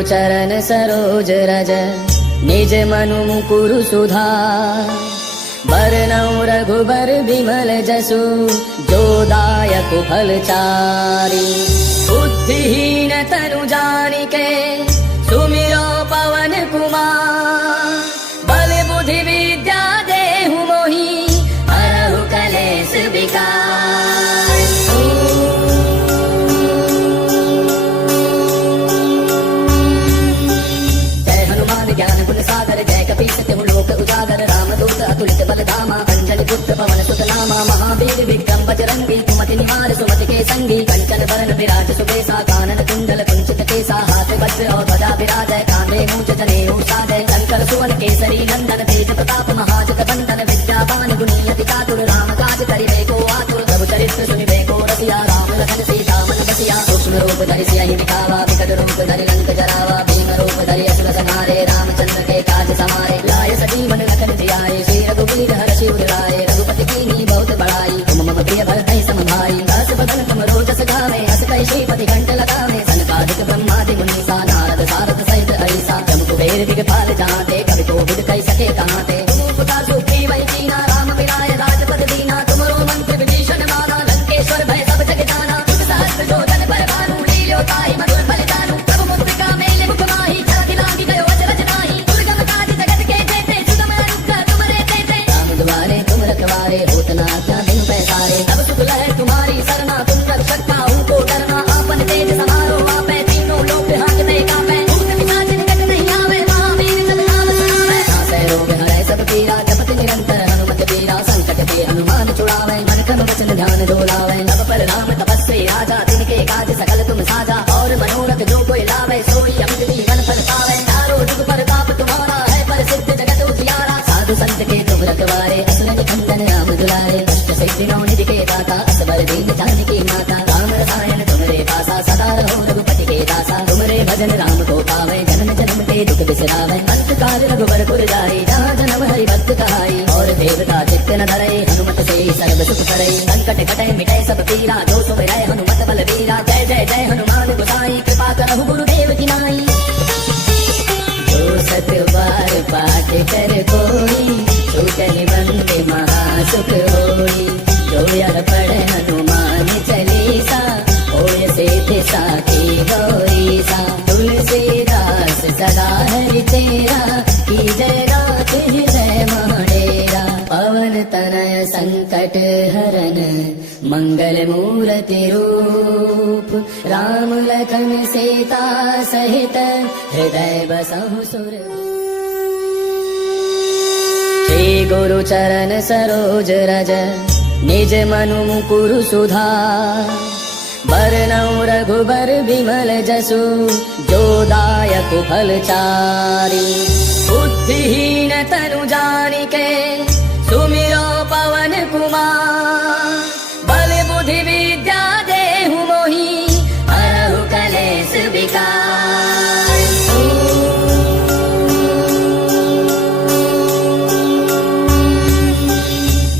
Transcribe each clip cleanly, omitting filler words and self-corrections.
गुरु चरण सरोज रज निज मनु मुकुरु सुधार। बरनउँ रघुबर विमल जसु जो दायक फलचारी। बुद्धिहीन तनु जानिके सुमिरो पवन कुमार। बल बुद्धि विद्या देहु मोहि हरहु कलेश विकार। जय हनुमान ज्ञान गुण सागर जय कपीस तिहु लोक उजागर। रामदूत अतुलित बल धामा अंजनी पुत्र पवन सुत नामा। महावीर विक्रम बजरंगी कुमति निहार सुमति के संगी। कंचन बरन विराज सुबेसा कानन कुंडल कुंचित केसा। हाथ वज्र और ध्वजा विराजय कांधे मूंछ जनेऊ साजय। शंकर सुवन केसरी नंदन तेज प्रताप महाजग बंदन। विद्यावान गुणी अति चातुर राम काज करिबे को आतुर। प्रभु चरित्र सुनिबे को रसिया राम लखन सीता मन बसिया। सूक्ष्म रूप धरि सियहि दिखावा विकट रूप धरि लंक जरावा। भीम रूप धरि असुर संहारे रामचंद्र के काज समारे। लाय सजीवन लखन जियाए श्री रघुवीर हर्षि उर लाए। रघुपति कीन्ही बहुत बड़ाई तुम मम प्रिय भरतहि सम भाई। दास बदन तुम रोजस गावे अस कहि श्रीपति कंठ लगावे। सनकादिक ब्रह्मादि मुनीसा नारद सारद सहित अहिसा। जम कुबेर दिगपाल जाते कवि कोविद कहि सके कहाते। तुम उपकार सुग्रीव कीना राम मिलाय राजपद दीना। तुमरो मंत्र विभीषण माना लंकेश्वर भय सब जग जाना। तुम सहस्त्र योजन पर भानु लील्यो ताहि मधुर फल जानू। प्रभु मुद्रिका मेले मुख माहि जलधि लांघि गयो अचरज नाहि। दुर्गम काज जगत के जेते सुगम अनुग्रह तुमरे तेते। राम दुआरे तुम रखवारे होत न आज्ञा बिनु पैसारे। तब सुख लहै तुम्हारी सरना तुम रक्षक काहू को डरना। आपन तेज समारो आपै तीनों लोक हांकते कांपै। भूत पिशाच निकट नहीं आवे महावीर जब नाम सुनावै। नासै रोग हरै सब पीरा जपत निरंतर हनुमत बीरा। संकट के हनुमान छुड़ावै मन क्रम वचन ध्यान डोलावै। नव पर राम तपस्वी राजा तिनके काज सकल तुम साजा। और मनोरथ जो कोई लावै सोई अमित जीवन फल पावै। चारों जुग परताप तुम्हारा है प्रसिद्ध जगत उजियारा। साधु संत के तुम रखवारे असुर निकंदन राम दुलारे। अष्ट सिद्धि नौ निधि के दाता असबर दीन जानकी माता। राम रसायन तुमरे पासा सदा रहो रघुपति के दासा। तुमरे भजन राम को पावै जन्म जन्म के दुख बिसरावै। अंत काल रघुबर पुर जाई जहाँ जन्म हरि भक्त कहाई। और देवता चित्त न धरै हनुमत से सर्व सुख करೈ। संकट कटै मिटै सब पीरा जो सुमिरै हनुमत बल बीरा। जय जय जय हनुमान गोसाई कृपा करहु गुरुदेव की नाई। जो सत बार पाठ कर कोई छूटहि बंदे महासुख होई। जो यह पढ़े हनुमान चालीसा होय सिद्धि साखी गौरीसा। तुलसीदास सदा हरि तेरा की जय राख हृदय महडेरा। पवन तनय संकट हरन मंगल मूर्ति रूप। राम लखन सीता सहित हृदय बसहु सुर। श्री गुरु चरण सरोज रज निज मनु मुकुरु सुधार। बरनउँ रघुबर विमल जसु जो दायक फलचारी। बुद्धिहीन तनु जानिके सुमिरो पवन कुमार। बल बुद्धि विद्या देहु मोहि हरहु कलेश विकार।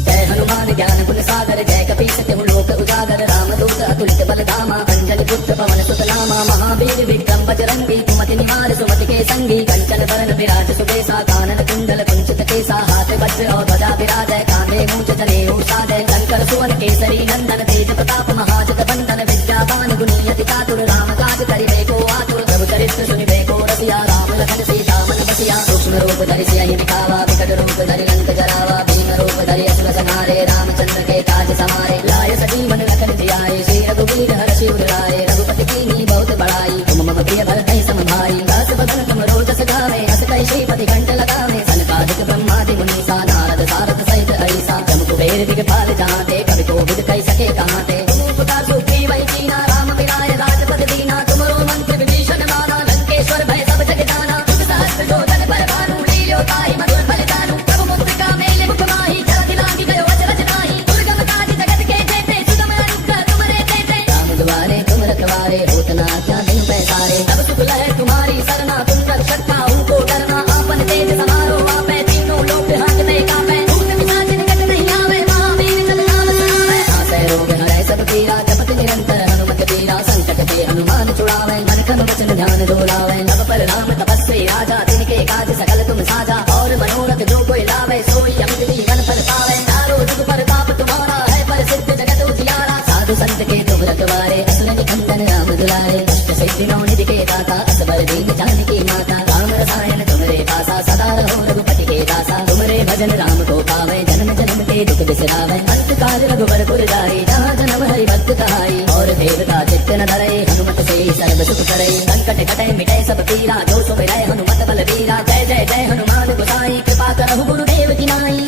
जय हनुमान ज्ञान गुण सागर जय कपीस तिहु लोक उजागर। रामदूत अतुलित बल धामा अंजनी पुत्र पवन सुत नामा। महावीर विक्रम बजरंगी कुमति निहार सुमति के संगी। कंचन बरन विराज सुबेसा कानन कुंडल कुंचित केसा। हाथ वज्र और ध्वजा विराजय कांधे मूंछ जनेऊ साजय। शंकर सुवन केसरी नंदन तेज प्रताप महाजग बंदन। विद्यावान गुणी अति चातुर राम काज करिबे को आतुर। प्रभु चरित्र सुनिबे को रसिया राम लखन सीता मन बसिया। सूक्ष्म रूप धरि सियहि दिखावा विकट रूप धरि लंक जरावा। भीम रूप धरि असुर संहारे रामचंद्र के काज समारे। लाय सजीवन लखन जियाए श्री रघुवीर हर्षि उर लाए। रघुपति कीन्ही बहुत बड़ाई तुम मम प्रिय भरतहि सम भाई। दास बदन तुम रोजस गावे अस कहि श्रीपति कंठ लगावे। सनकादिक ब्रह्मादि मुनीसा नारद सारद सहित अहिसा। जम कुबेर दिगपाल जाते कवि कोविद कहि सके कहाते। तुम उपकार सुग्रीव कीना राम मिलाय राजपद दीना। तुमरो मंत्र विभीषण माना लंकेश्वर भय सब जग जाना। तुम सहस्त्र योजन पर भानु लील्यो ताहि मधुर फल जानू। प्रभु मुद्रिका मेले मुख माहि जलधि लांघि गयो अचरज नाहि। दुर्गम काज जगत के जेते सुगम अनुग्रह तुमरे तेते। राम दुआरे तुम रखवारे होत न आज्ञा बिनु पैसारे। तब सुख लहै तुम्हारी सरना तुम रक्षक काहू को डरना। आपन तेज समारो आपै तीनों लोक हांकते कांपै। भूत पिशाच निकट नहीं आवे महावीर जब नाम सुनावै। नासै रोग हरै सब पीरा जपत निरंतर हनुमत बीरा। संकट के हनुमान छुड़ावै मन क्रम वचन ध्यान जो लावे नव पर राम तपस्वी राजा तिनके काज सकल तुम साजा और मनोरथ जो कोई लावे सोई अमित जीवन फल पावे चारों जुग पर ताप तुम्हारा है पर सिद्ध जगत उजियारा साधु संत के तुम रखवारे असुर निकंदन राम दुलारे अष्ट सिद्धि नौ निधि के दाता असबर दीन जानकी माता राम रसायन तुमरे पासा सदा रहो रघुपति के दासा तुमरे भजन राम को पावे जन्म जन्म के दुख बिसरावे अंत काल रघुवर पुर जाई जहाँ जन्म हरि भक्त कहाई और देवता चित्त न धरे हनुमत से सर्व सुख करे संकट कटे मिटे सब पीरा जो सुमिरै हनुमत बल वीरा जय जय जय हनुमान गोसाई कृपा करहु गुरुदेव की नाई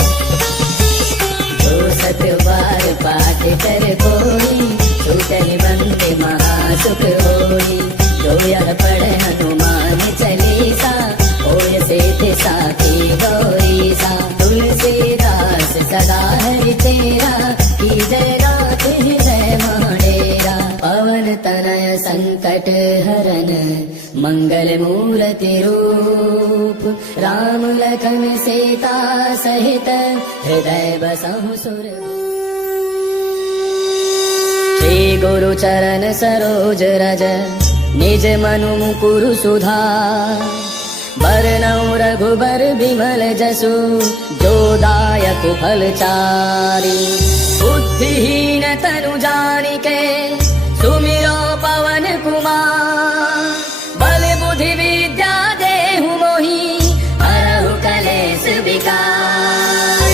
जो सत बार पाठ कर कोई छूटहि बंदे महासुख होई जो यह पढ़े हनुमान चालीसा होय सिद्धि साखी गौरीसा तुलसीदास सदा हरि तेरा की जय रात हृदय माडेरा पवन तनय संकट हरन मंगल मूर्ति रूप राम लखन सीता सहित हृदय बसहु सुर श्री गुरु चरण सरोज रज निज मनु मुकुरु सुधार बरनउँ रघुबर बिमल जसु जो दायक फल चारि बुद्धिहीन तनु जानिके सुमिरो पवन कुमार बल बुद्धि विद्या देहु मोहि हरहु कलेश विकार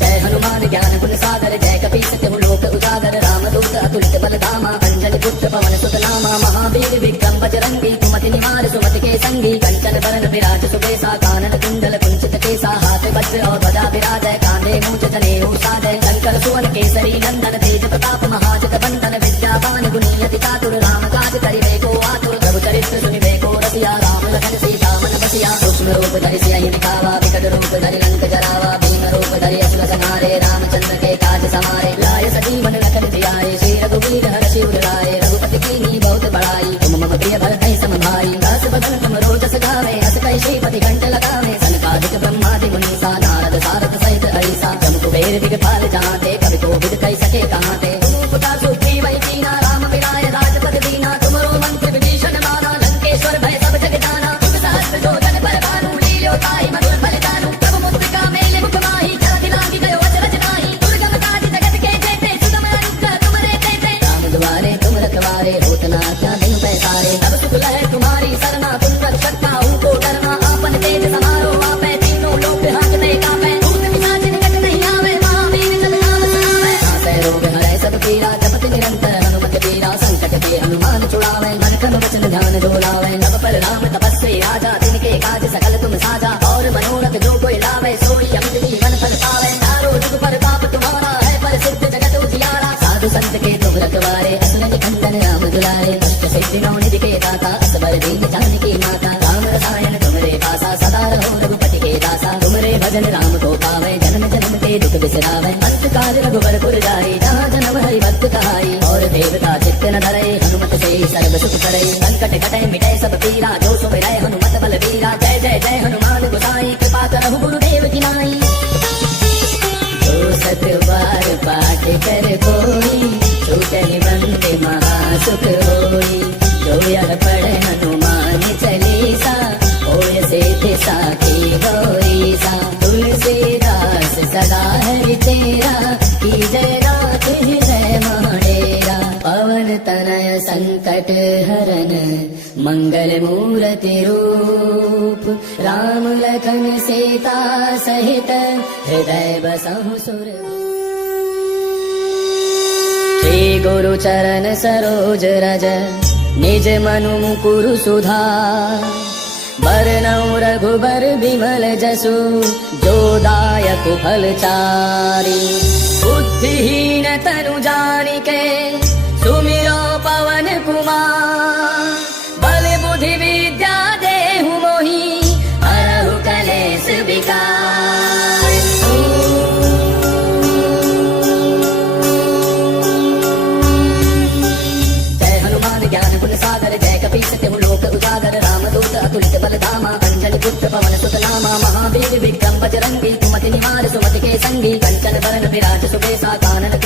जय हनुमान ज्ञान गुण सागर जय कपीस तिहु लोक उजागर रामदूत अतुलित बलधामा अंजनी पुत्र पवन सुत नामा महावीर विक्रम बजरंगी कुमति निवार सुमति के संगी कंचन बरन विराज सुबेसा कानन कुंडल कुंचित केसा हाथ वज्र और ध्वजा विराज कांधे मूंछ जनेऊ साजय शंकर सुवन केसरी नंदन तेज प्रताप महाजत बंदन विद्यावान गुणियति चातुर राम काज करिबे को आतुर प्रभु चरित्र सुनिबे को रसिया राम लखन सीता मन बसिया सूक्ष्म रूप धरि सियहि दिखावा विकट रूप धरि लंक जरावा भीम रूप धरि असुर संहारे रामचंद्र के काज समारे लाय सजीवन लखन जियाए श्री रघुवीर हर्षि उर लाए रघुपति कीन्ही बहुत बड़ाई तुम मम प्रिय भरतहि सम भाई दास बदन तुम रोजस गावे अस कहि श्रीपति घंट लगावे सनकादिक ब्रह्मादि मुनीसा नारद सारद सहित ऐसा जम कुबेर दिगपाल जाते कवि को विद कहि सके कहाँ ते तुम पुता सुग्री वै कीना राम मिलाय राजपद दीना तुमरो मंत्र विभीषण माना लंकेश्वर भय सब जग जाना तुम सहस्त्र जो जन पर भानु लील्यो ताई मधुर बलिदानु तब मुद्रिका मेले मुख माही जलधि लांघि गयो अचरज नाही दुर्गम काज जगत के जेते सुगम अनुग्रह तुमरे तेते राम दुआरे तुम रखवारे होत न आज्ञा बिनु पैसारे तब सुख लहै तुम्हारी सरना तुम रक्षक काहू को डरना आपन तेज समारो आपै तीनों लोक हांकते कापै भूत पिशाच निकट नहीं आवे महावीर जब नाम सुनावे नासै रोग हरै सब पीरा जपत निरंतर हनुमत वीरा संकट के हनुमान छुड़ावे मन क्रम वचन ध्यान जो लावे नव पर राम तपस्वी राजा तिनके काज सकल तुम साजा और मनोरथ जो कोई लावे सोई अमित जीवन फल पावे चारों जुग पर ताप तुम्हारा है पर सिद्ध जगत उजियारा साधु संत के तुम रखवारे असुर निकंदन राम दुलारे अष्ट सिद्धि नौ निधि के दाता असबर दीन जानकी माता राम रसायन तुमरे पासा सदा रहो रघुपति के दासा तुमरे भजन राम को पावे जन्म जन्म के दुख बिसरावे अंत काल रघुवर पुर जाई जहाँ जन्म हरि भक्त कहाई और देवता चित्त न धरे हनुमत से सर्व सुख करे संकट कटे मिटे सब पीरा जो सुमिरै हनुमत बल वीरा जय जय जय हनुमान गोसाई कृपा करहु गुरुदेव की नाई जो सत बार पाठ कर कोई छूटहि बंदे महासुख होई जो यह पढ़े हनुमान चालीसा होय सिद्धि साखी गौरीसा तुलसीदास सदा हरि तेरा की जय रात हृदय माडेरा पवन तनय संकट हरन मंगल मूर्ति रूप राम लखन सीता सहित हृदय बसहु सुर श्री गुरु चरण सरोज रज निज मनु मुकुरु सुधार बरनउँ रघुबर बिमल जसु जो दायक फल चारि बुद्धिहीन तनु जानिके सुमिरो पवन कुमार बल बुद्धि विद्या देहु मोहि हरहु कलेश विकार जय हनुमान ज्ञान गुण सागर जय कपीस तिहु लोक उजागर रामदूत अतुलित बलधामा अंजनी पुत्र पवन सुत नामा महावीर विक्रम बजरंगी कुमति निवार सुमति के संगी कंचन बरन विराज सुबेसा कानन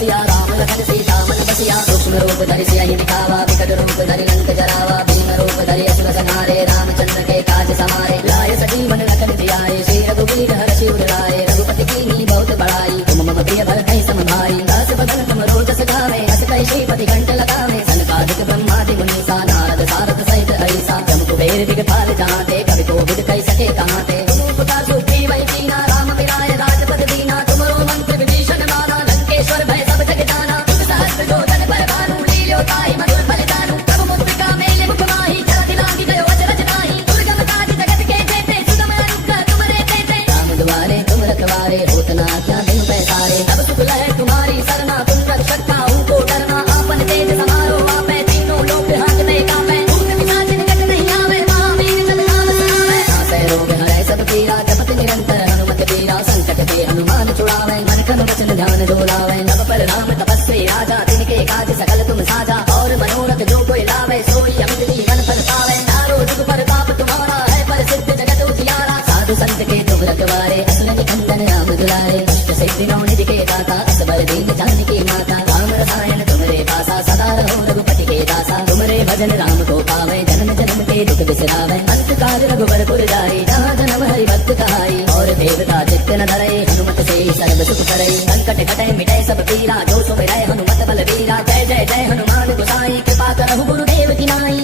बसिया राम लखन सीता मन बसिया सूक्ष्म रूप धरि सियहि दिखावा विकट रूप धरि लंक जरावा भीम रूप धरि असुर संहारे रामचंद्र के काज समारे लाए सजीवन लखन जियाए श्री रघुवीर हर्षि उर लाए रघुपति कीन्ही बहुत बड़ाई तुम मम प्रिय भरतहि सम भाई दास बदन तुम रोजस गावे अस कहि श्रीपति कंठ लगावे सनकादिक ब्रह्मादि मुनीसा नारद सारद सहित ऐसा जम कुबेर दिगपाल जहाते कवि कोविद कहि सके कहाँ ते तुम उपकार सुग्रीव कीना राम मिलाए राजपद दीना तुमरो मंत्र विभीषण माना लंकेश्वर भय सब जग जाना तुम सहस्त्र जोधन पर भानु लील्यो ताई मधुर बलिदानु तब मुद्रिका मेले मुख माही जलधि लांघि गयो अचरज नाही दुर्गम काज जगत के जेते सुगम अनुग्रह तुमरे तेते राम दुआरे तुम रखवारे होत न आज्ञा बिनु पैसारे तब सुख लहै तुम्हारी सरना तुम रक्षक काहू को डरना आपन तेज समारो आपै तीनों लोक हाथ में कापै भूत पिशाच निकट नहीं आवे महावीर जब नाम सुनावे नासै रोग हरै सब पीरा जपत निरंतर हनुमत वीरा संकट के हनुमान छुड़ावे मन क्रम वचन ध्यान डोलावे नव पर राम तपस्वी राजा तिनके काज सकल तुम साजा और मनोरथ जो कोई लावे सोई अमित जीवन फल पावे चारों जुग पर ताप तुम्हारा है प्रसिद्ध जगत उजियारा साधु संत के तुम रखवारे असुर निकंदन राम दुलारे अष्ट सिद्धि नौ निधि के दाता असबर दीन जानकी माता राम रसायन तुमरे पासा सदा रहो रघुपति के दासा तुमरे भजन राम को पावे जन्म जन्म के दुख बिसरावे अंत काल रघुबर पुर जाई जहाँ जन्म हरि भक्त कहाई और देवता चित्त न धरे हनुमत से सर्व सुख करे संकट कटे मिटे सब पीरा जो सुमिरै हनुमत बल वीरा जय जय जय हनुमान गोसाई कृपा करहु गुरुदेव की नाई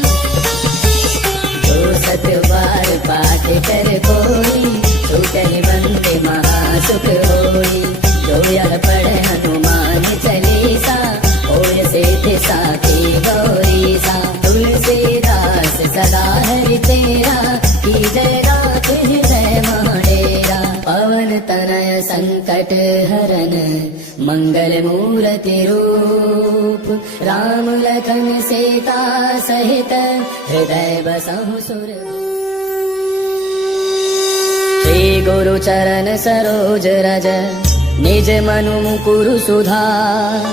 जो सत बार पाठ कर कोई छूटहि बंदे महासुख होई जो यह पढ़े हनुमान चालीसा होय सिद्धि साखी गौरीसा तुलसीदास सदा हरि तेरा की जय राख हृदय माडेरा पवन तनय संकट हरन मंगल मूर्ति रूप राम लखन सीता सहित हृदय बसहु सुर श्री गुरु चरण सरोज रज निज मनु मुकुरु सुधार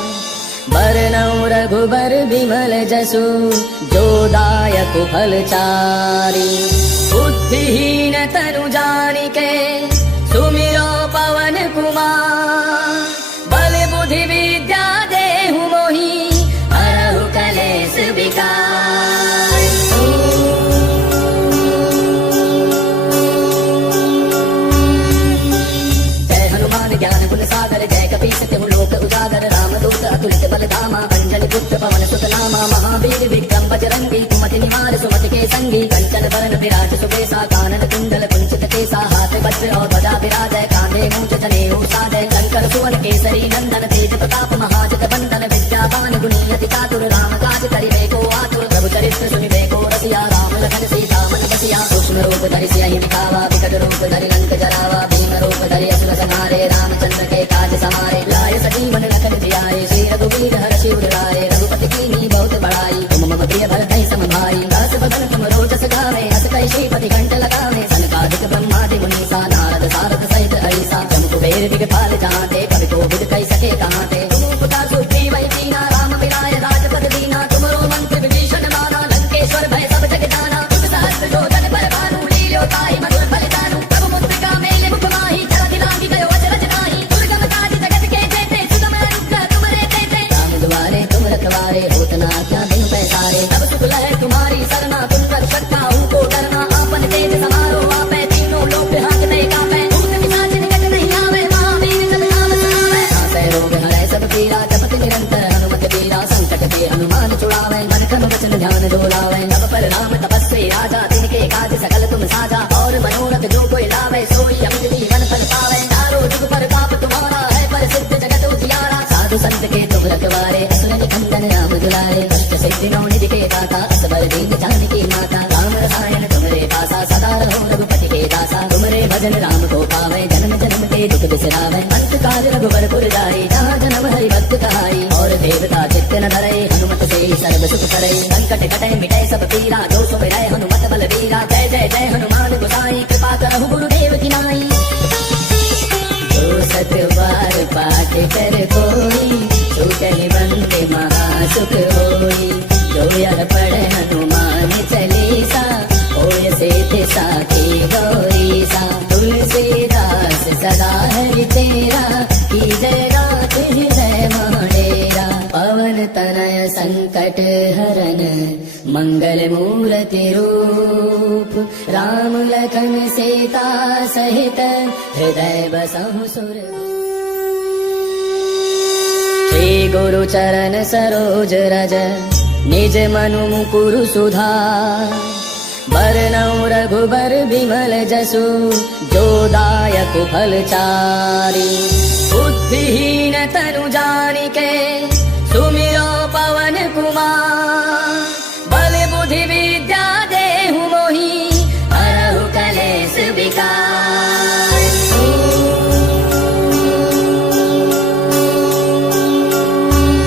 बरनउँ रघुबर विमल जसु जो दायक फल चारि बुद्धिहीन तनु जानिके सुमिरो पवन कुमार बल बुद्धि विद्या देहु मोहि हरहु कलेश विकार जय हनुमान ज्ञान गुण सागर जय कपीस तिहु लोक उजागर रामदूत अतुलित बल धामा अंजनी पुत्र पवन सुत नामा महावीर विक्रम बजरंगी कुमति निवार सुमति के संगी कंचन बरन विराज सुबेसा कानन कुंडल कुंचित केसा हाथ वज्र और ध्वजा विराजय कांधे मूंछ जनेऊ साजय शंकर सुवन केसरी नंदन तेज प्रताप महाजग बंदन विद्यावान गुणी अति चातुर राम काज करिबे को आतुर प्रभु चरित्र सुनिबे को रसिया राम लखन सीता मन बसिया सूक्ष्म रूप धरि सियहि दिखावा विकट रूप धरि लंक जरावा भीम रूप धरि असुर संहारे रामचंद्र के काज समारे लाए सजीवन लखन जियाए श्री रघुवीर हर्षि उर लाए रघुपति कीन्ही बहुत बड़ाई तुम मम प्रिय भरतहि सम भाई दास बदन तुम रोजस गावे अस कहि श्रीपति कंठ लगावे सनकादिक ब्रह्मादि मुनीसा नारद सारद सहित ऐसा जम कुबेर दिगपाल जहाते कवि कोविद कहि सके कहाँ ते तुम उपकार सुग्रीव कीना राम मिलाए राजपद दीना तुमरो मंत्र विभीषण माना लंकेश्वर भय सब जग जाना तुम सहस्त्र जोधन पर भानु लील्यो ताई मधुर बलिदानु तब मुद्रिका मेले मुख माही जलधि लांघि गयो अचरज नाही दुर्गम काज जगत के जेते सुगम अनुग्रह तुमरे तेते राम दुआरे तुम रखवारे होत न आज्ञा बिनु पैसारे तब सुख लहै तुम्हारी सरना तुम रक्षक काहू को डरना आपन तेज समारो आपै तीनों लोक हाथ में कापै भूत पिशाच निकट नहीं आवे महावीर जब नाम सुनावे नासै रोग हरै सब पीरा जपत निरंतर हनुमत वीरा संकट के हनुमान छुड़ावे मन क्रम वचन ध्यान डोलावे नव पर राम तपस्वी राजा तिनके काज सकल तुम साजा और मनोरथ जो कोई लावे सोई अमित जीवन फल पावे चारों जुग पर ताप तुम्हारा है प्रसिद्ध जगत उजियारा साधु संत के तुम रखवारे असुर निकंदन राम दुलारे अष्ट सिद्धि नौ निधि के दाता असबर दीन जानकी माता राम रसायन तुमरे पासा सदा रहो रघुपति के दासा तुमरे भजन राम को पावे जन्म जन्म के दुख बिसरावे अंत काल रघुबर पुर जाई जहाँ जन्म हरि भक्त कहाई और देवता चित्त न धरे हनुमत से सर्व सुख करे संकट कटे मिटे सब पीरा जो सुमिरै हनुमत बल वीरा जय जय जय हनुमान गोसाई कृपा करहु गुरुदेव की नाई जो सत बार पाठ कर कोई छूटहि बंदे महासुख होई जो यह पढ़े हनुमान चालीसा होय सिद्धि साखी गौरीसा तुलसीदास सदा हरि तेरा की जय राख हृदय माडेरा तनय संकट हरन मंगल मूर्ति रूप राम लखन सीता सहित हृदय बसहु सुर श्री गुरु चरण सरोज रज निज मनु मुकुरु सुधार बरनउँ रघुबर बिमल जसु जो दायक फलचारी बुद्धिहीन तनु जानिके सुमिरो पवन कुमार बल बुद्धि विद्या देहु मोहि हरहु कलेश विकार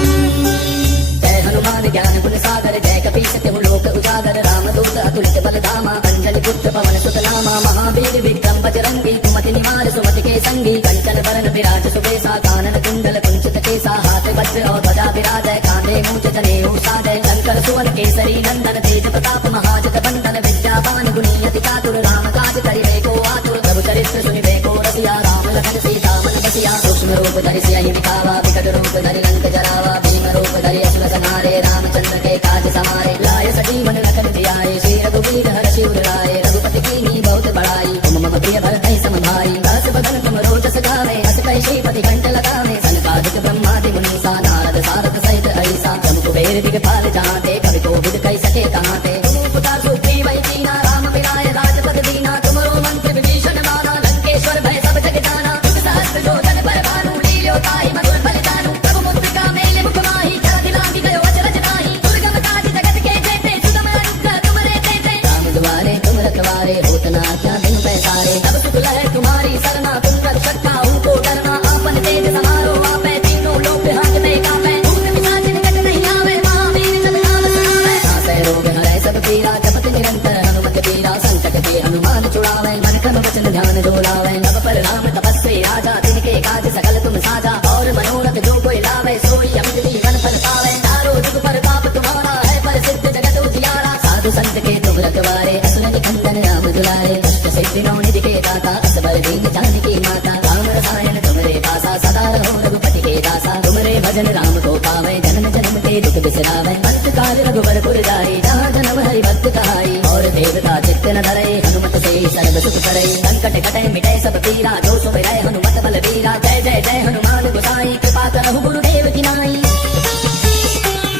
जय हनुमान ज्ञान गुण सागर जय कपीस तिहु लोक उजागर रामदूत अतुलित बलधामा अंजलि पुत्र पवन सुत नामा महावीर विक्रम बजरंगी कुमति निवार सुमति के संगी कंचन बरन विराज सुबेसा कानन कुंडल कुंचित केसा हाथ वज्र और ध्वजा विराजय कांधे मूंछ जनेऊ साजय शंकर सुवन केसरी नंदन तेज प्रताप महाजत बंदन विद्यावान गुणियति चातुर राम काज करिबे को आतुर प्रभु चरित्र सुनिबे को रसिया राम लखन सीता मन बसिया सूक्ष्म रूप धरि सियहि दिखावा विकट रूप धरि लंक जरावा भीम रूप धरि असुर संहारे रामचंद्र के काज समारे लाय सजीवन लखन जियाए श्री रघुवीर हर्षि उर लाए रघुपति कीन्ही बहुत बड़ाई तुम मम प्रिय भरतहि सम भाई दास बदन तुम रोजस गावे अस कहि श्रीपति कंठ लगावे सनकादिक ब्रह्मादि मुनीसा नारद सारद सहित अहिसा जम कुबेर दिगपाल जहाते कवि कोविद कहि सके कहाते तुम उपकार सुग्रीव कीना राम मिलाय राजपद दीना तुमरो मंत्र विभीषण माना लंकेश्वर भय सब जग जाना तुम सहस्त्र जो जन पर भानु लील्यो ताहि मधुर बलिदानु प्रभु मुद्रिका मेले मुख माहि जल दिलांगी गयो अचरज नाही दुर्गम काज जगत के जेते सुगम अनुग्रह तुमरे तेते राम दुआरे तुम रखवारे होत न आज्ञा बिनु पैसारे तब सुख लहै तुम्हारी सरना तुम रक्षक काहू को डरना आपन तेज समारो आपै तीनों लोक हाथ में कापै भूत पिशाच निकट नहीं आवे महावीर जब नाम सुनावे नासै रोग हरै सब पीरा जपत निरंतर हनुमत बीरा संकट के हनुमान छुड़ावे मन क्रम वचन ध्यान डोलावे नव पर राम तपस्वी राजा तिनके काज सकल तुम साजा और मनोरथ जो कोई लावे सोई अमित जीवन फल पावे चारों जुग पर पाप तुम्हारा है पर सिद्ध जगत उजियारा साधु संत के तुम रखवारे असुर निकंदन राम दुलारे अष्ट सिद्धि नौ निधि के दाता असबर दीन जानकी माता राम रसायन तुमरे पासा सदा रहो रघुपति के दासा तुमरे भजन राम को पावे जन्म जन्म के दुख बिसरावे अंत काल रघुबर पुर जाई जहाँ जन्म हरि भक्त कहाई और देवता चित्त न धरे हनुमत से सर्व सुख करे संकट कटे मिटे सब पीरा जो सुमिरै हनुमत बल बीरा जय जय जय हनुमान गोसाई कृपा करहु गुरुदेव की नाई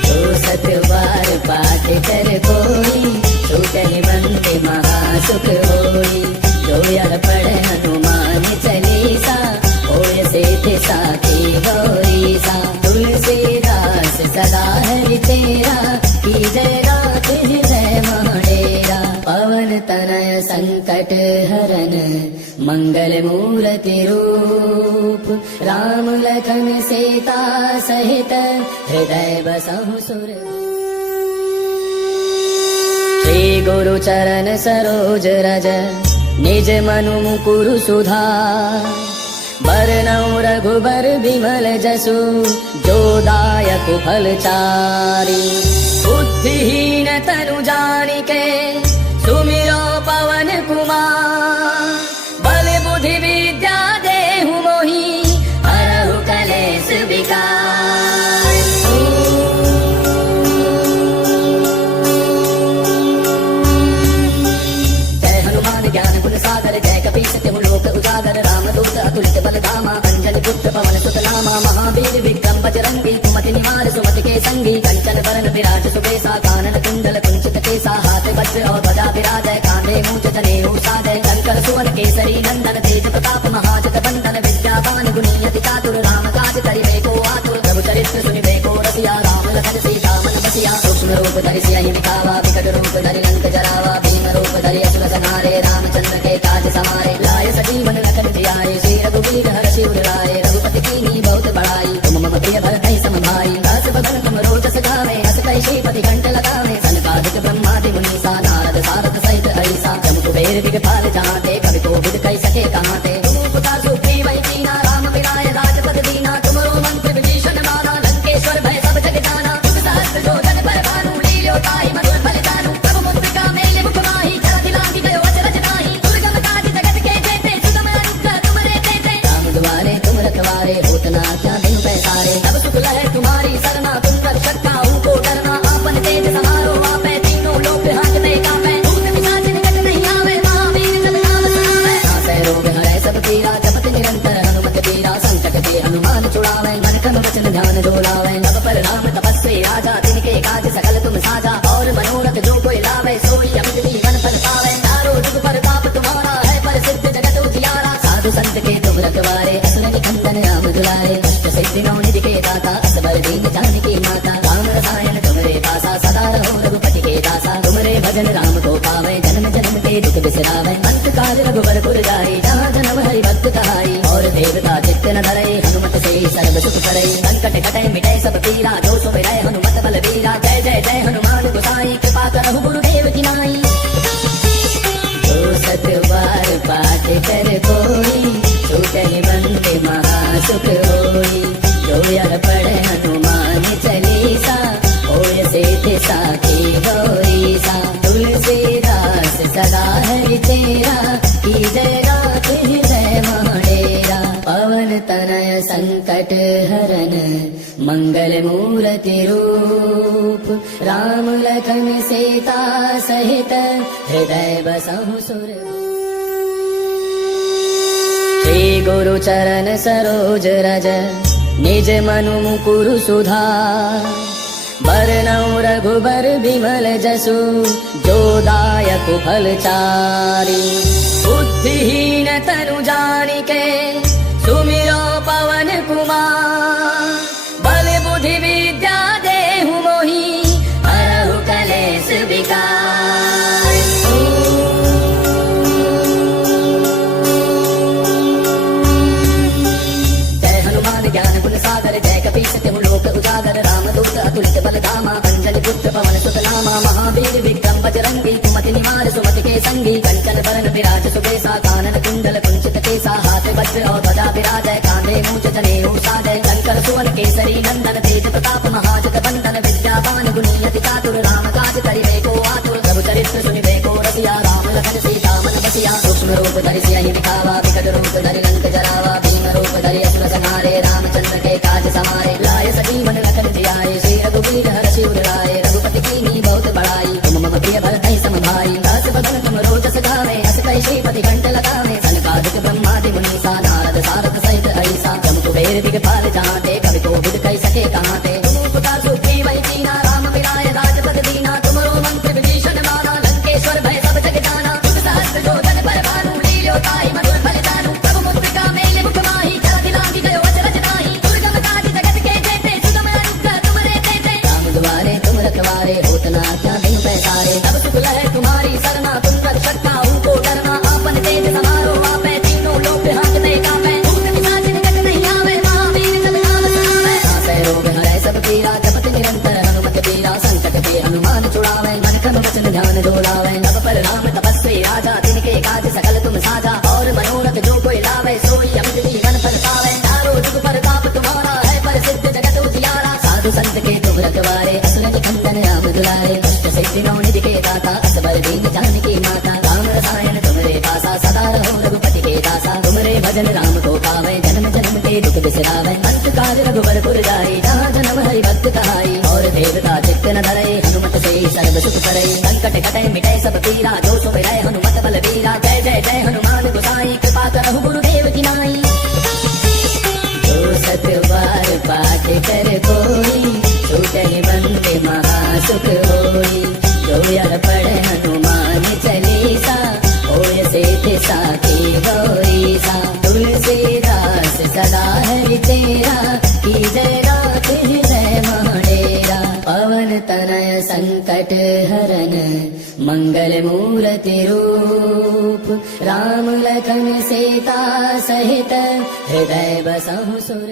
जो सत बार पाठ कर कोई छूटहि बंदे महासुख होई जो यह पढ़े हनुमान चालीसा होय सिद्धि साखी गौरीसा तुलसीदास सदा हरि तेरा की जय रात हृदय मणेरा पवन तनय संकट हरन मंगल मूर्ति रूप राम लखन सीता सहित हृदय बसहु सुर श्री गुरु चरण सरोज रज निज मनु मुकुरु सुधार बरनउँ रघुबर बिमल जसु जो दायक फलचारी बुद्धिहीन तनु जानिके सुमिरो पवन कुमार बल बुद्धि विद्या देहु मोहि हरहु कलेश विकार जय हनुमान ज्ञान गुण सागर जय कपीस तिहु लोक उजागर रामदूत अतुलित बलधामा अंजलि पुत्र पवन सुत नामा महावीर विक्रम बजरंगी कुमति निवार सुमति के संगी कंचन बरन विराज सुबेसा कानन कुंडल कुंचित केसा हाथ वज्र और ध्वजा विराजय कांधे मूंछ जनेऊ साजय शंकर सुवन केसरी नंदन तेज प्रताप महाजत बंदन विद्यावान गुणियति चातुर राम काज करिबे को आतुर प्रभु चरित्र सुनिबे को रसिया राम लखन सीता मन बसिया सूक्ष्म रूप धरि सियहि दिखावा विकट रूप धरि लंक जरावा भीम रूप धरि असुर संहारे रामचंद्र के काज समारे लाय सजीवन लखन जियाए श्री रघुवीर हर्षि उर लाए रघुपति कीन्ही बहुत बड़ाई तुम मम प्रिय भरतहि सम भाई दास बदन तुम रोजस गावे अस कहि श्रीपति कंठ लगावे सनकादिक ब्रह्मादि मुनीसा नारद सारद सहित अहिसा जम कुबेर दिगपाल जहाते कवि कोविद कहि सके कहाते तुम उपकार सुग्रीव कीना राम मिलाय राजपद दीना तुमरो मंत्र विभीषण माना लंकेश्वर भय सब जग जाना तुम सहस्त्र जो जन पर भानु लील्यो ताहि मधुर भजन राम को पावे जन्म जन्म के दुख बिसरावे अंत काल रघुबर पुर जाई जहाँ जन्म हरि भक्त कहाई और देवता चित्त न धरे हनुमत से सर्व सुख करे संकट कटे मिटे सब पीरा जो सुमिरै हनुमत बलबीरा जय जय जय हनुमान गोसाई कृपा करहु गुरुदेव की नाई जो सत बार पाठ कर कोई छूटहि बंदे महासुख होई जो यह पढ़े हनुमान चालीसा होय सिद्धि साखी होई सा तुलसीदास सदा हरि तेरा की जय गात हृदय माडेरा पवन तनय संकट हरन मंगल मूर्ति रूप राम लखन सीता सहित हृदय बसहु सुर श्री गुरु चरण सरोज रज निज मनु मुकुरु सुधार बरनउँ रघुबर बिमल जसु जो दायक फल चारि बुद्धिहीन तनु जानिके सुमिरो पवन कुमार बल बुद्धि विद्या देहु मोहि हरहु कलेश विकार जय हनुमान ज्ञान गुण सागर जय कपीस तिहु लोक उजागर रामदूत अतुलित बलधामा अंजलि पुत्र पवन सुत नामा महावीर विक्रम बजरंगी कुमति निवार सुमति के संगी कंचन बरन विराज सुबेसा कानन कुंडल कुंचित केसा हाथ वज्र और ध्वजा विराजय कांधे मूंछ जनेऊ साजय शंकर सुवन केसरी नंदन तेज प्रताप महाजग बंदन विद्यावान गुणियति चातुर राम काज करिबे को आतुर प्रभु चरित्र सुनिबे को रसिया राम लखन सीता मन बसिया सूक्ष्म रूप धरि सियहि दिखावा विकट रूप धरि लंक जरावा भीम रूप धरि असुर संहारे रामचंद्र के काज समारे लाय सजीवन लखन जियाए श्री रघुवीर हर्षि उर लाए रघुपति कीन्ही बहुत बड़ाई तुम मम प्रिय भरतहि सम भाई दास बदन तुम रोजस गावे अस कहि श्रीपति कंठ लगावे सनकादिक ब्रह्मादि मुनीसा नारद सारद सहित अहिसा जम कुबेर दिगपाल जहांते कवि कोविद कहि सके कहांते तुम उपकार सुखी वही कीना राम मिलाए राजपद दीना तुमरो मंत्र विभीषण माना लंकेश्वर भय सब जग जाना तुम सहस्त्र जो जन पर भानु लील्यो ताई मधुर फल जानू प्रभु मुद्रिका मेले मुख माही जल दिलांगी गयो अचरज नाही दुर्गम काज जगत के जेते सुगम अनुग्रह तुमरे तेते राम दुआरे तुम रखवारे होत न आज्ञा बिनु पैसारे सब सुख लहे तुम्हारी सरना तुम रक्षक काहू को डरना आपन तेज समारो आपे तीनों लोक हांकते कापे भूत पिशाच निकट नहीं आवे महावीर जब नाम सुनावे नासै रोग हरै सब पीरा जपत निरंतर हनुमत बीरा संकट के हनुमान छुड़ावे मन क्रम वचन ध्यान डोलावे नव पर राम तपस्वी राजा तिनके काज सकल तुम साजा और मनोरथ जो कोई लावे सोई अमित जीवन फल पावे चारों जुग पर ताप तुम्हारा है प्रसिद्ध जगत उजियारा साधु संत के तुम रखवारे असुर निकंदन राम दुलारे अष्ट सिद्धि नौ निधि के दाता असबर दीन जानकी माता राम रसायन तुमरे पासा सदा रहो रघुपति के दासा तुमरे भजन राम को पावे जन्म जन्म के दुख बिसरावे अंत काल रघुबर पुर जाई जहाँ जन्म हरि भक्त कहाई और देवता चित्त न धरे हनुमत से सर्व सुख करे संकट कटे मिटे सब पीरा जो सुमिरै हनुमत बलबीरा जय जय जय हनुमान गोसाई कृपा करहु गुरुदेव की नाई जो सत बार पाठ कर कोई छूटहि बंदे महासुख होई जो यह पढ़े हनुमान चालीसा होय सिद्धि साखी होई सा तुलसीदास सदा हरि तेरा की जय गात हृदय माडेरा पवन तनय संकट हरन मंगल मूर्ति रूप राम लखन सीता सहित हृदय बसहु सुर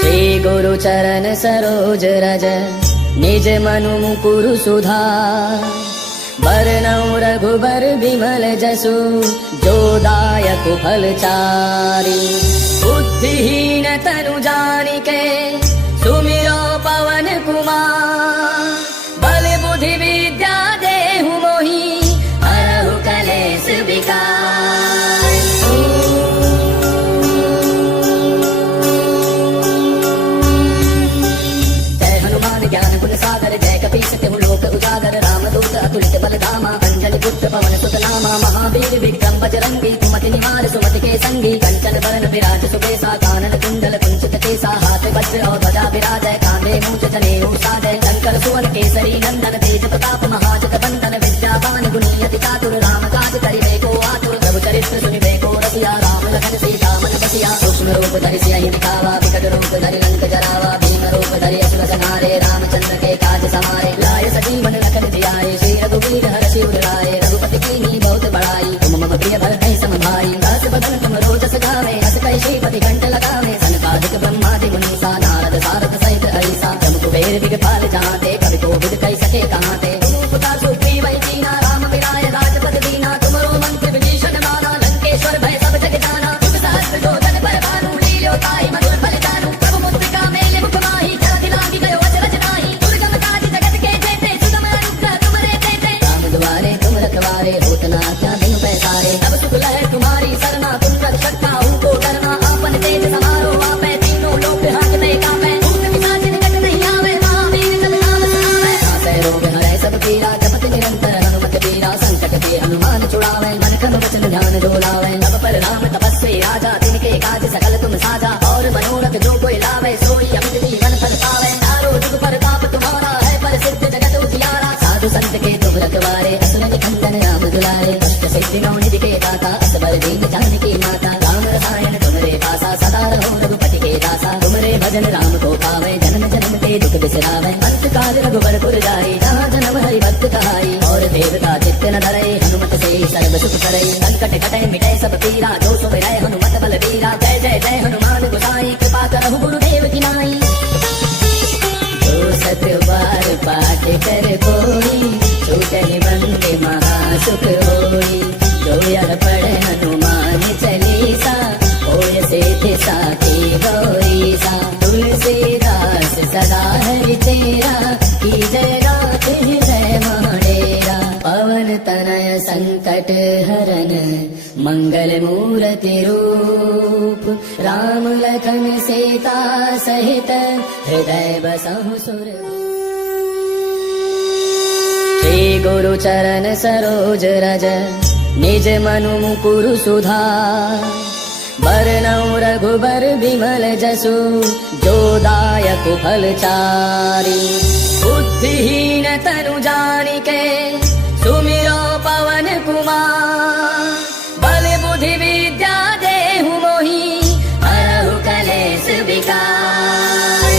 श्री गुरु चरण सरोज रज निज मनु मुकुरु सुधार बरनउँ रघुबर बिमल जसु जो दायक फल चारि बुद्धिहीन तनु जानिके सुमिरो पवन कुमार बल बुद्धि विद्या देहु मोहि हरहु कलेश विकार जय हनुमान ज्ञान गुण सागर जय कपीस तिहु लोक उजागर रामदूत अतुलित बलधामा अंजलि पुत्र पवन सुत नामा महावीर विक्रम बजरंगी कुमति निवार सुमति के संगी कंचन बरन विराज सुबेसा कानन कुंडल कुंचित केसा हाथ वज्र और ध्वजा विराजय कांधे मूंछ जनेऊ साजय शंकर सुवन केसरी नंदन तेज प्रताप महाजग बंदन विद्यावान गुणियति चातुर राम काज करिबे को आतुर प्रभु चरित्र सुनिबे को रसिया राम लखन सीता मन बसिया सूक्ष्म रूप धरि सियहि दिखावा विकट रूप धरि लंक जरावा भीम रूप धरि असुर संहारे रामचंद्र के काज समारे लाय सजी सोई अमित जीवन फल पावे चारों जुग प्रताप तुम्हारा है प्रसिद्ध जगत उजियारा साधु संत के तुम रखवारे असुर निकंदन राम दुलारे अष्ट सिद्धि नौ निधि के दाता असबर दीन जानकी माता राम रसायन तुमरे पासा सदा रहो रघुपति के दासा तुमरे भजन राम को पावे जन्म जन्म के दुख बिसरावे अंत काल रघुवर पुर जाई जहाँ जन्म हरि भक्त कहाई और देवता चित्त न धरे हनुमत से सर्व सुख करे संकट कटे मिटे सब पीरा जो सुमिरै हनुमत बल बीरा जय जय जय हनुमान गोसाई कृपा करहु गुरुदेव की नाई जो सत बार पाठ कर कोई छूटहि बंदे महासुख होई जो यह पढ़े हनुमान चालीसा होय सिद्धि साखी गौरीसा तुलसीदास सदा हरि तेरा की जय रात हृदय महडेरा पवन तनय संकट हरन मंगल मूर्ति रूप राम लखन सीता सहित हृदय बसहु सुर श्री गुरु चरण सरोज रज निज मनु मुकुरु सुधार बरनउँ रघुबर विमल जसु जो दायक फल चारि बुद्धिहीन तनु जानिके सुमिरो पवन कुमार बल बुद्धि विद्या देहु मोहि हरहु कलेश विकार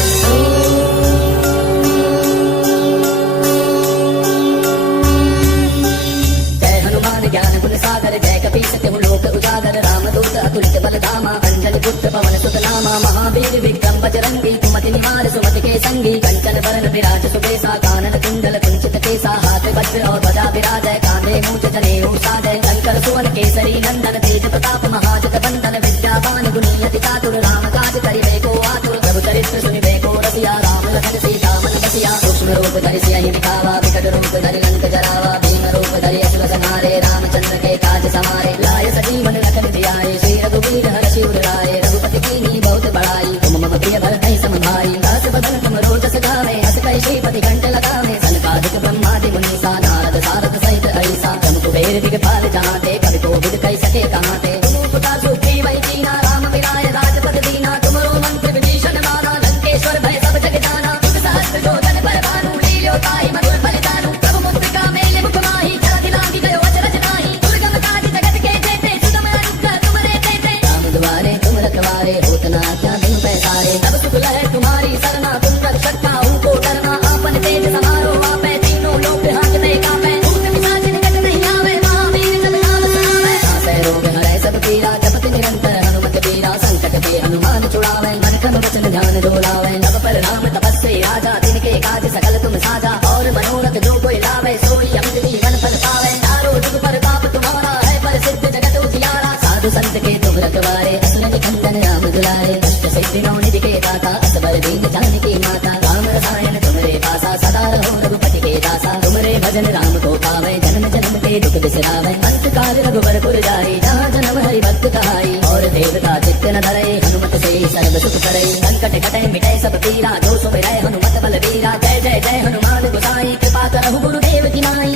जय हनुमान ज्ञान गुण सागर जय कपीस तिहु लोक उजागर रामदूत अतुलित बल धामा अंजलि पुत्र पवन सुत नामा महावीर विक्रम बजरंगी कुमति निवार सुमति के संगी कंचन बरन विराज सुबेसा कानन कुंडल कुंचित केसा हाथ वज्र और ध्वजा विराजय कांधे मूंछ जनेऊ साजय शंकर सुवन केसरी नंदन तेज प्रताप महाजत बंदन विद्यावान गुणियति चातुर राम काज करिबे को आतुर प्रभु चरित्र सुनिबे को रसिया राम लखन सीता मन बसिया सूक्ष्म रूप धरि सियहि दिखावा विकट रूप धरि लंक जरावा भीम रूप धरि असुर संहारे रामचंद्र के काज समारे लाय सजीवन लखन जियाए श्री रघुवीर हर्षि शिवर राय रघुपति कीन्ही बहुत बड़ाई तुम मम प्रिय भरतहि सम भाई दास बदन तुम रोजस गावे अस कहि श्रीपति कंठ लगावे सनकादिक ब्रह्मादि मुनीसा नारद सारद सहित ऐसा ब्रह्म कुबेर दिगपाल जहाते कवि कोविद कहि सके कहाते तुम उपकार सुग्रीव कीना राम मिलाय राजपद दीना तुमरो मंत्र विभीषण माना लंकेश्वर भय सब जग जाना तुम सहस्त्र योजन पर भानु लील्यो ताहि मधुर बलिदानु प्रभु मुद्रिका मेले मुख माहि जरा दिलांगी जय वचरज नाही दुर्गम काज जगत के जेते सुगम अनुग्रह तुमरे तेते राम द्वारे तुम रखवारे होत न आज्ञा बिनु पैसारे सब सुख लहै तुम्हारी सरना तुम रक्षक काहू को डरना आपन तेज समारो आपै तीनों लोक हांकते कापै भूत पिशाच निकट नहीं आवे महावीर जब नाम सुनावे नासै रोग हरै सब पीरा जपत निरंतर हनुमत बीरा संकट के हनुमान छुड़ावे मन क्रम वचन ध्यान डोलावे नव पर राम तपस्वी राजा तिनके काज सकल तुम साजा और मनोरथ जो कोई लावे सोई अमित जीवन फल पावे चारों जुग प्रताप तुम्हारा है प्रसिद्ध जगत उजियारा साधु संत के तुम रखवारे असुर निकंदन राम दुलारे अष्ट सिद्धि नौ निधि के दाता असबर दीन जानकी माता राम रसायन तुमरे पासा सदा रहो रघुपति के दासा तुमरे भजन राम को पावे जन्म जन्म के दुख बिसरावे अंत काल रघुवर पुर जाई जहाँ जन्म हरि भक्त कहाई और देवता चित्त न धरे हनुमत से सर्व सुख करे संकट कटे मिटे सब पीरा जो सुमिरै हनुमत बल बीरा जय जय जय हनुमान गोसाई कृपा करहु गुरुदेव की नाई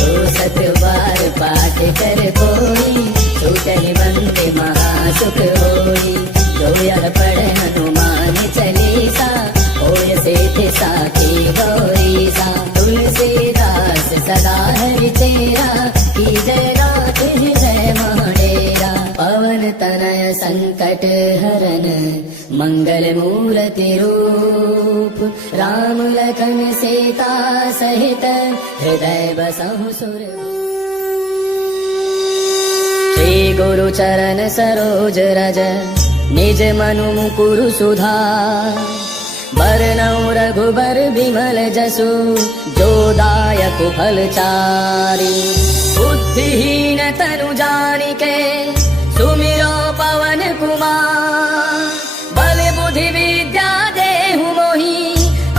जो सत बार पाठ कर कोई छूटहि बंदे महासुख होई जो यह पढ़े हनुमान चालीसा होय सिद्धि साखी गौरीसा तुलसीदास सदा हरि तेरा की जय रात हृदय महडेरा पवन तनय संकट हरन मंगल मूर्ति रूप राम लखन सीता सहित हृदय बसहु सुर श्री गुरु चरण सरोज रज निज मनु मुकुरु सुधार बरनउँ रघुबर विमल जसु जो दायक फल चारि बुद्धिहीन तनु जानिके सुमिरो पवन कुमार बल बुद्धि विद्या देहु मोहि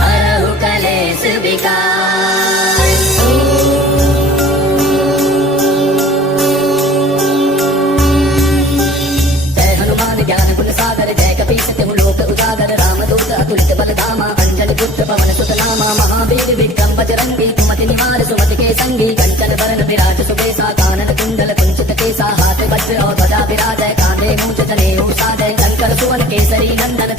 हरहु कलेश विकार जय हनुमान ज्ञान गुण सागर जय कपीस तिहु लोक उजागर रामदूत अतुलित बल धामा अंजलि पुत्र पवन सुत नामा महावीर विक्रम बजरंगी कुमति निवार सुमति के संगी कंचन बरन विराज सुबेसा कानन कुंडल कुंचित केसा हाथ वज्र और ध्वजा विराजय कांधे मूंछ जनेऊ साजय शंकर सुवन केसरी नंदन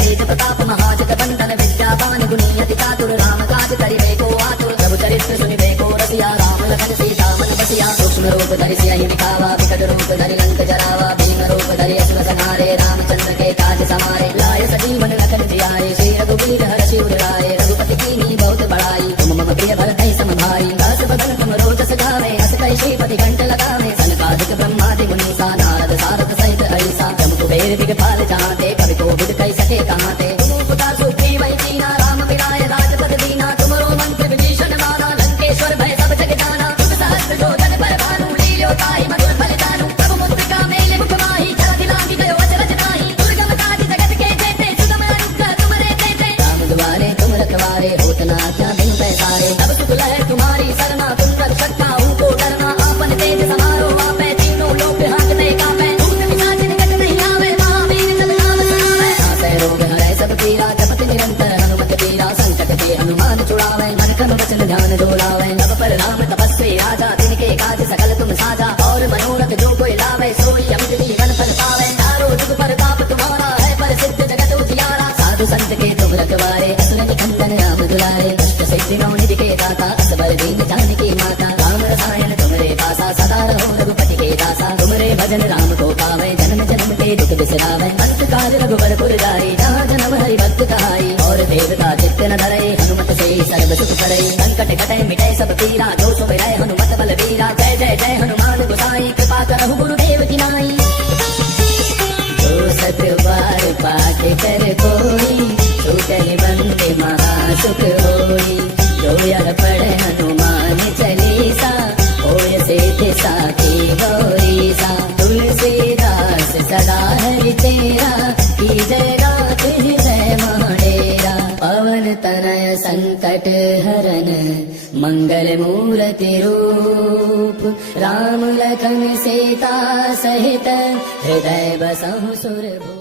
अति चातुर राम काज करिबे को आतुर प्रभु चरित्र सुनिबे को रसिया राम लखन सीता मन बसिया सूक्ष्म रूप धरि सियहि दिखावा विकट रूप धरि लंक जरावा भीम रूप धरि असुर संहारे रामचंद्र के काज समारे लाय सजीवन लखन जियाए श्री रघुवीर हर्षि उर लाए रघुपति कीन्ही बहुत बड़ाई तुम मम प्रिय भरत सम भाई दास बदन तुम रोज सजावे अस कहि श्रीपति कंठ लगावे सनकादिक ब्रह्मादि मुनीसा नारद सारद सहित ऐसा जम कुबेर दिगपाल चाहते कवि को विद कहि सके कहाँ ते तुम उपकार सुग्रीव वै कीना राम मिलाए राजपद दीना तुमरो मंत्र विभीषण माना लंकेश्वर भय सब जग जाना तुम सहस्त्र जो जन पर भानु लील्यो ताहि मधुर फल जानू प्रभु मुद्रिका मेले मुख माही जलधि लांघि गयो अचरज नाही दुर्गम काज जगत के जेते सुगम अनुग्रह तुमरे तेते राम दुआरे तुम रखवारे होत न आज्ञा बिनु पैसारे अब सुख लहै तुम्हारी सरना तुम रक्षक काहू को डरना आपन तेज समारो आपै तीनों लोक हांकते कापै भूत पिशाच निकट नहीं आवे महावीर जब नाम सुनावे नासै रोग हरै सब पीरा जपत निरंतर हनुमत वीरा संकट के हनुमान छुड़ावे मन क्रम वचन ध्यान डोलावे नव पर राम तपस्वी राजा तिनके काज सकल तुम साजा और मनोरथ जो कोई लावे सोई अमित जीवन फल पावे चारों जुग परताप तुम्हारा है प्रसिद्ध जगत उजियारा साधु संत के तुम रखवारे असुर निकंदन राम दुलारे अष्ट सिद्धि नौ निधि के दाता असबर दीन जानकी माता राम रसायन तुमरे पासा सदा रहो रघुपति के दासा तुमरे भजन राम को पावे जन्म जन्म के दुख बिसरावे अंत काल रघुवर पुर जाई जहाँ जन्म हरि भक्त कहाई और देवता चित्त न धरे हनुमत से सर्व सुख करे संकट कटे मिटे सब पीरा जो सुमिरै हनुमत बल वीरा जय जय जय हनुमान गोसाई कृपा करहु गुरुदेव की नाई जो सत बार पाठ कर कोई छूटहि बंदे महासुख होई जो यह पढ़े हनुमान चालीसा होय सिद्धि साखी गौरीसा तुलसीदास सदा हरि तेरा की जय रात हृदय माडेरा पवन तनय संकट हरन मंगल मूर्ति रूप राम लखन सीता सहित हृदय बसहु सुरभूप।